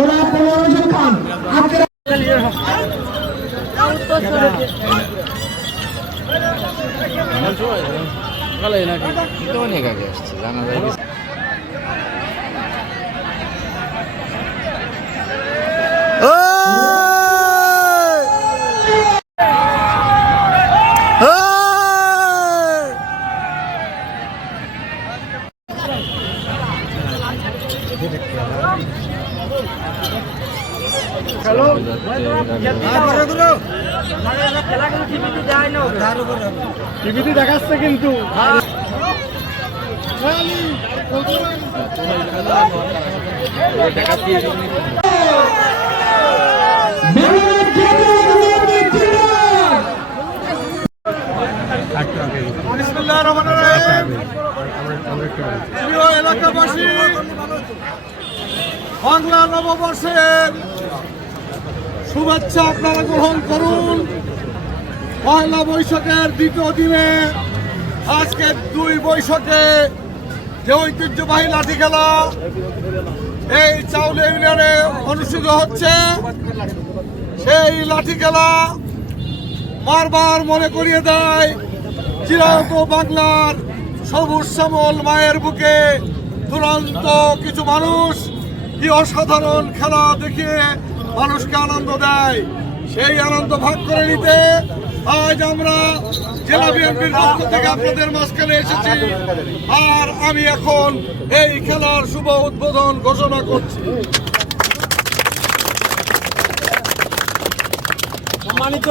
জনাব মনোয়ার হোসেন খান আজকের অনেক আগে আসছে জানা যায় টিভিতে দেখাচ্ছে কিন্তু। রহিম। প্রিয় এলাকাবাসী বাংলা নববর্ষের শুভেচ্ছা আপনারা গ্রহণ করুন। পয়লা বৈশাখের দ্বিতীয় দিনে আজকে দুই বৈশাখে যে ঐতিহ্যবাহী লাঠি খেলা, এই চাউলে ইউনিয়নে অনুষ্ঠিত হচ্ছে। সেই লাঠি খেলা বারবার মনে করিয়ে দেয়, চিরায়ত বাংলার সবুজ শ্যামল মায়ের বুকে দুরন্ত কিছু মানুষ। কি অসাধারণ খেলা দেখিয়ে মানুষকে আনন্দ দেয়। সেই আনন্দ ভাগ করে নিতে আজ আমরা জেলা বিএনপির পক্ষ থেকে আপনাদের মাঝখানে এসেছি। আর আমি এখন এই খেলার শুভ উদ্বোধন ঘোষণা করছি। সম্মানিত